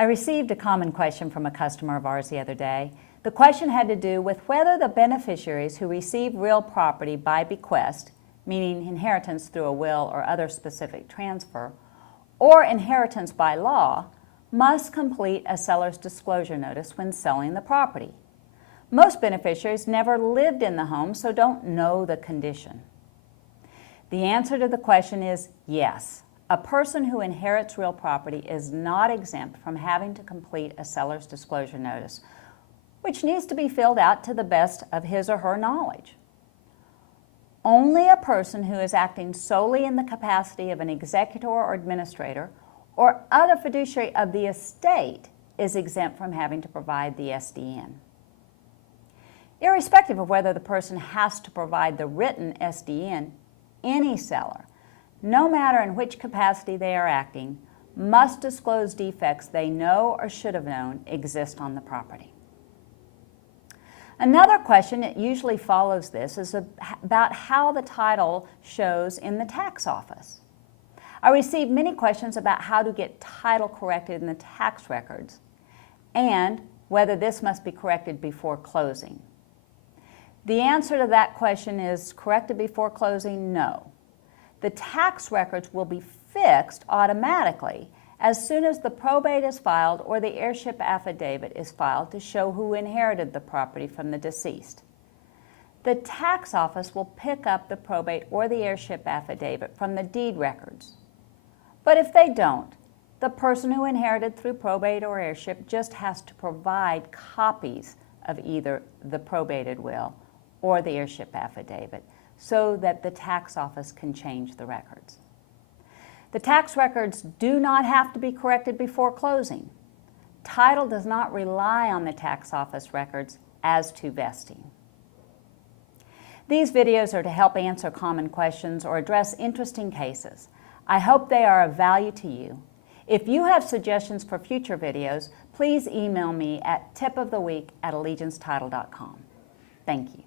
I received a common question from a customer of ours the other day. The question had to do with whether the beneficiaries who receive real property by bequest, meaning inheritance through a will or other specific transfer, or inheritance by law, must complete a seller's disclosure notice when selling the property. Most beneficiaries never lived in the home, so don't know the condition. The answer to the question is yes. A person who inherits real property is not exempt from having to complete a seller's disclosure notice, which needs to be filled out to the best of his or her knowledge. Only a person who is acting solely in the capacity of an executor or administrator or other fiduciary of the estate is exempt from having to provide the SDN. Irrespective of whether the person has to provide the written SDN, any seller, no matter in which capacity they are acting, must disclose defects they know or should have known exist on the property. Another question that usually follows this is about how the title shows in the tax office. I receive many questions about how to get title corrected in the tax records and whether this must be corrected before closing. The answer to that question is corrected before closing, no. The tax records will be fixed automatically as soon as the probate is filed or the heirship affidavit is filed to show who inherited the property from the deceased. The tax office will pick up the probate or the heirship affidavit from the deed records. But if they don't, the person who inherited through probate or heirship just has to provide copies of either the probated will or the heirship affidavit so that the tax office can change the records. The tax records do not have to be corrected before closing. Title does not rely on the tax office records as to vesting. These videos are to help answer common questions or address interesting cases. I hope they are of value to you. If you have suggestions for future videos, please email me at tipoftheweek@AllegianceTitle.com. Thank you.